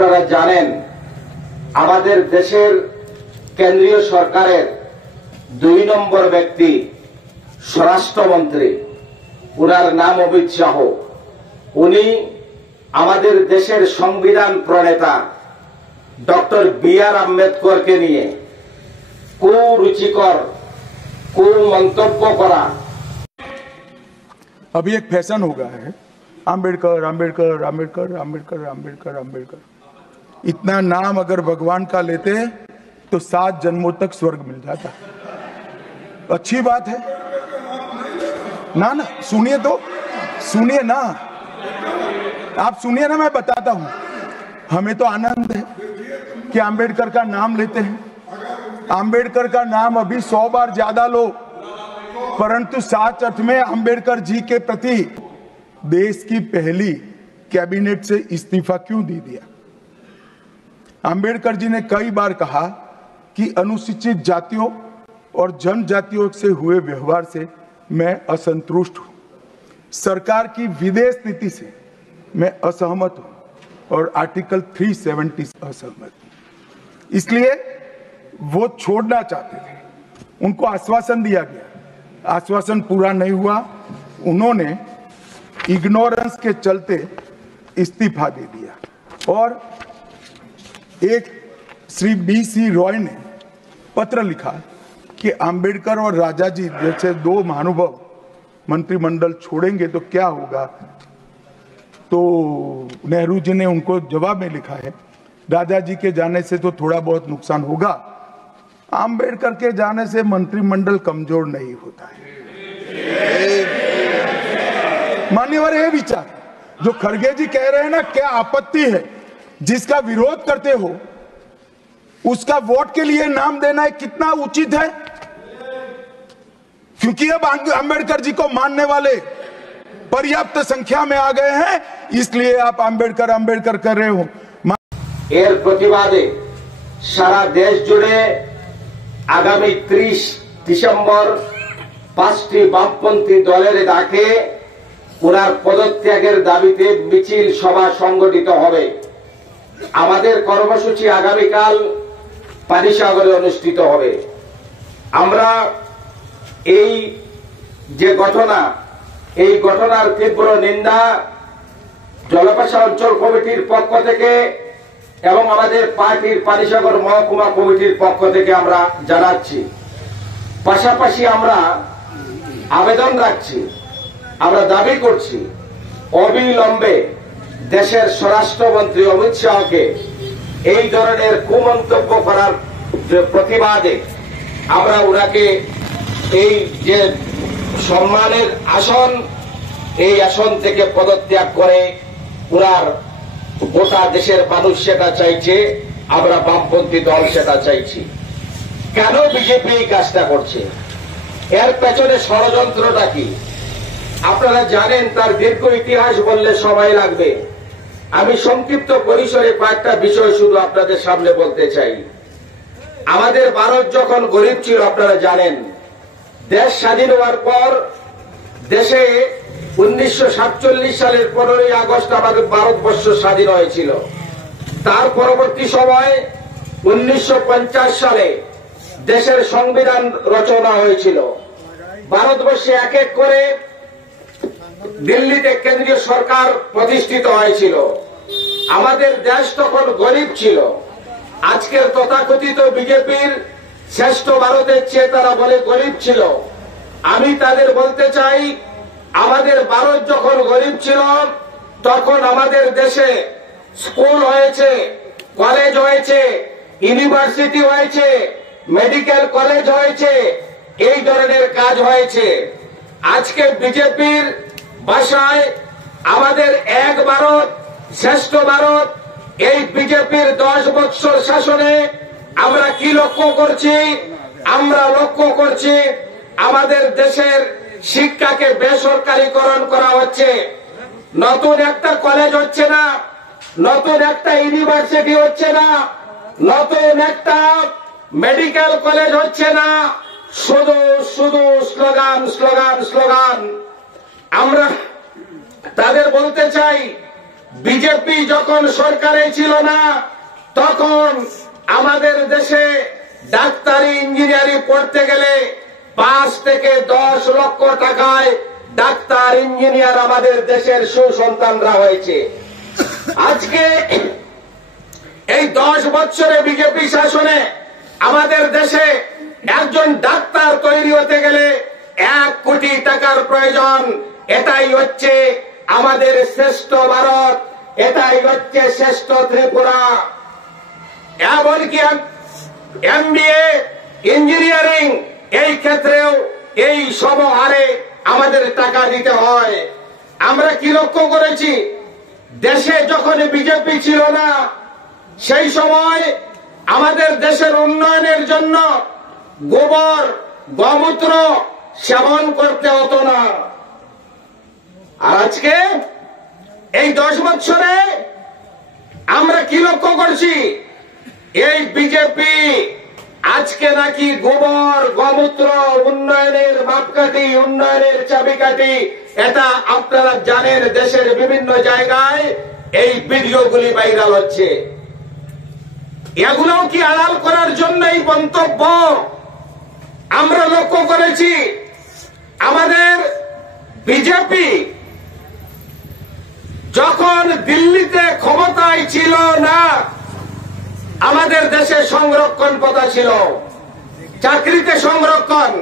আপনারা জানেন আমাদের দেশের কেন্দ্রীয় সরকারের 2 নম্বর ব্যক্তি স্বরাষ্ট্রমন্ত্রী, উনার নাম অমিত শাহ। উনি আমাদের দেশের সংবিধান প্রণেতা ডক্টর বি.আর. আম্বেদকরকে নিয়ে কুরুচিকর কুমন্তব্য করা। अभी एक फैशन हो गया है, आम्बेडकर आम्बेडकर आम्बेडकर आम्बेडकर आम्बेडकर आम्बेडकर। इतना नाम अगर भगवान का लेते तो 7 जन्मों तक स्वर्ग मिल जाता। अच्छी बात है ना? ना सुनिए तो, सुनिए ना, आप सुनिए ना, मैं बताता हूं। हमें तो आनंद है कि आम्बेडकर का नाम लेते हैं। आम्बेडकर का नाम अभी 100 बार ज्यादा लो, परंतु 7 अर्थ में आम्बेडकर जी के प्रति देश की पहली कैबिनेट से इस्तीफा क्यों दे दिया? आम्बेडकर जी ने कई बार कहा कि अनुसूचित जातियों और जनजातियों से हुए व्यवहार से मैं असंतुष्ट हूं, सरकार की विदेश नीति से मैं असहमत हूं और आर्टिकल 370 से असहमत हूं। इसलिए वो छोड़ना चाहते थे, उनको आश्वासन दिया गया, आश्वासन पूरा नहीं हुआ, उन्होंने इग्नोरेंस के चलते इस्तीफा दे दिया। और एक श्री B.C. रॉय ने पत्र लिखा कि आम्बेडकर और राजा जी जैसे 2 महानुभाव मंत्रिमंडल छोड़ेंगे तो क्या होगा। तो नेहरू जी ने उनको जवाब में लिखा है, राजा जी के जाने से तो थोड़ा बहुत नुकसान होगा, आम्बेडकर के जाने से मंत्रिमंडल कमजोर नहीं होता है। मान्यवर ये विचार जो खड़गे जी कह रहे हैं ना, क्या आपत्ति है? जिसका विरोध करते हो उसका वोट के लिए नाम देना कितना उचित है? क्योंकि अब आम्बेडकर जी को मानने वाले पर्याप्त संख्या में आ गए हैं, इसलिए आप आम्बेडकर आम्बेडकर कर रहे हो। এর প্রতিবাদে সারা দেশ জুড়ে আগামী 30 ডিসেম্বর 5টি বামপন্থী দলের ডাকে ওনার পদত্যাগের দাবিতে মিছিল সভা সংগঠিত হবে। আমাদের কর্মসূচি আগামীকাল পানিসাগরে অনুষ্ঠিত হবে। আমরা এই যে ঘটনা, এই ঘটনার তীব্র নিন্দা জলপাশা অঞ্চল কমিটির পক্ষ থেকে এবং আমাদের পার্টির পানিসাগর মহকুমা কমিটির পক্ষ থেকে আমরা জানাচ্ছি। পাশাপাশি আমরা আবেদন রাখছি, আমরা দাবি করছি অবিলম্বে দেশের স্বরাষ্ট্রমন্ত্রী অমিত শাহকে এই ধরনের কুমন্তব্য করার প্রতিবাদে আমরা ওনাকে এই যে সম্মানের আসন, এই আসন থেকে পদত্যাগ করে ওনার গোটা দেশের মানুষ সেটা চাইছে, আমরা বামপন্থী দল সেটা চাইছি। কেন বিজেপি এই কাজটা করছে? এর পেছনে ষড়যন্ত্রটা কি আপনারা জানেন। তার দীর্ঘ ইতিহাস বললে সময় লাগবে। আমি সংক্ষিপ্ত পরিসরে কয়েকটা বিষয় শুধু আপনাদের সামনে বলতে চাই। আমাদের ভারত যখন গরিব ছিল আপনারা জানেন, দেশ স্বাধীন হওয়ার পর দেশে 1947 সালের 15ই আগস্ট আমাদের ভারতবর্ষ স্বাধীন হয়েছিল। তার পরবর্তী সময় 1950 সালে দেশের সংবিধান রচনা হয়েছিল। ভারতবর্ষে এক এক করে দিল্লিতে কেন্দ্রীয় সরকার প্রতিষ্ঠিত হয়েছিল। আমাদের দেশ তখন গরিব ছিল। আজকের তথাকথিত বিজেপির শ্রেষ্ঠ ভারতের চেয়ে তারা বলে গরিব ছিল। আমি তাদের বলতে চাই, আমাদের ভারত যখন গরিব ছিল তখন আমাদের দেশে স্কুল হয়েছে, কলেজ হয়েছে, ইউনিভার্সিটি হয়েছে, মেডিকেল কলেজ হয়েছে, এই ধরনের কাজ হয়েছে। আজকে বিজেপির ভাষায় আমাদের এক ভারত শ্রেষ্ঠ ভারত, এই বিজেপির 10 বছর শাসনে আমরা কি লক্ষ্য করছি? আমরা লক্ষ্য করছি আমাদের দেশের শিক্ষাকে বেসরকারীকরণ করা হচ্ছে। নতুন একটা কলেজ হচ্ছে না, নতুন একটা ইউনিভার্সিটি হচ্ছে না, নতুন একটা মেডিকেল কলেজ হচ্ছে না, শুধু শুধু স্লোগান স্লোগান স্লোগান। আমরা তাদের বলতে চাই বিজেপি যখন সরকারে ছিল না তখন আমাদের দেশে ডাক্তারি ইঞ্জিনিয়ারিং পড়তে গেলে 5 থেকে 10 লক্ষ টাকায় ডাক্তার ইঞ্জিনিয়ার আমাদের দেশের সুসন্তানরা হয়েছে। আজকে এই 10 বছরে বিজেপি শাসনে আমাদের দেশে একজন ডাক্তার তৈরি হতে গেলে 1 কোটি টাকার প্রয়োজন। এটাই হচ্ছে আমাদের শ্রেষ্ঠ ভারত, এটাই হচ্ছে শ্রেষ্ঠ ত্রিপুরা। এমনকি এমবিএ ইঞ্জিনিয়ারিং এই ক্ষেত্রেও এই সমহারে আমাদের টাকা দিতে হয়। আমরা কি লক্ষ্য করেছি, দেশে যখন বিজেপি ছিল না সেই সময় আমাদের দেশের উন্নয়নের জন্য গোবর গোমূত্র সেবন করতে হতো না। আর আজকে এই 10 বছরে আমরা কি লক্ষ্য করছি, এই বিজেপি আজকে নাকি গোবর গোমূত্র উন্নয়নের মাপকাঠি, উন্নয়নের চাবিকাঠি, এটা আপনারা জানেন। দেশের বিভিন্ন জায়গায় এই ভিডিওগুলি ভাইরাল হচ্ছে। এগুলোও কি আড়াল করার জন্য এই মন্তব্য? আমরা লক্ষ্য করেছি আমাদের বিজেপি যখন দিল্লিতে ক্ষমতায় ছিল না আমাদের দেশে সংরক্ষণ প্রথা ছিল, চাকরিতে সংরক্ষণ,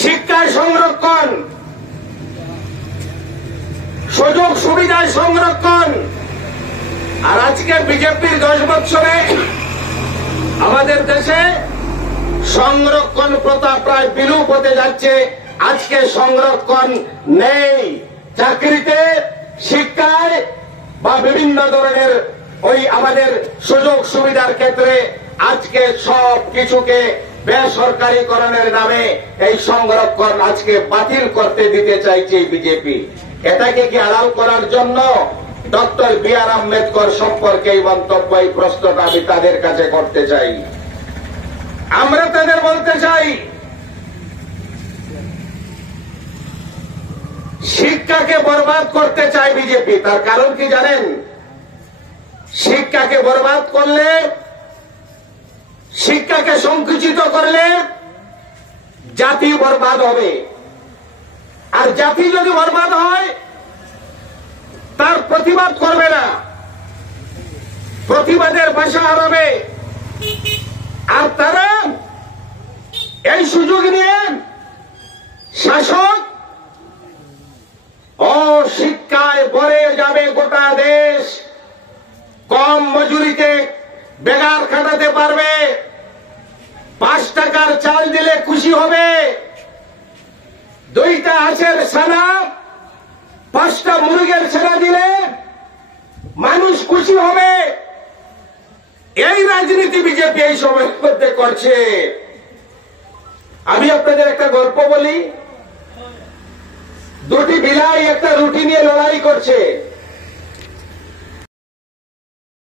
শিক্ষায় সংরক্ষণ, সুযোগ সুবিধায় সংরক্ষণ। আর আজকে বিজেপির 10 বছরে আমাদের দেশে সংরক্ষণ প্রথা প্রায় বিলুপ হতে যাচ্ছে। আজকে সংরক্ষণ নেই চাকরিতে, শিক্ষায় বা বিভিন্ন ধরনের ওই আমাদের সুযোগ সুবিধার ক্ষেত্রে। আজকে সব কিছুকে বেসরকারীকরণের নামে এই সংরক্ষণ আজকে বাতিল করতে দিতে চাইছে বিজেপি। এটাকে কি আড়াল করার জন্য? Doctor B.R.. আম্বেদকর সম্পর্কে এই মন্তব্য, এই প্রশ্নটা আমি তাদের কাছে করতে চাই। আমরা তাদের বলতে চাই, শিক্ষাকে বরবাদ করতে চায় বিজেপি। তার কারণ কি জানেন? শিক্ষাকে বরবাদ করলে, শিক্ষাকে সংকুচিত করলে জাতি বরবাদ হবে। আর জাতি যদি বরবাদ হয় তার প্রতিবাদ করবে না, প্রতিবাদের ভাষা হারাবে। আর তারা এই সুযোগ নিয়ে শাসক ও শিক্ষায় ভরে যাবে গোটা দেশ, কম মজুরিতে বেকার খাটাতে পারবে, 5 টাকার চাল দিলে খুশি হবে, 2টা হাঁসের ছানা 5টা মুরগের ছানা দিলে মানুষ খুশি হবে। এই রাজনীতি বিজেপি এই সময়ের মধ্যে করছে। আমি আপনাদের একটা গল্প বলি। 2টি বিলাই একটা রুটি নিয়ে লড়াই করছে।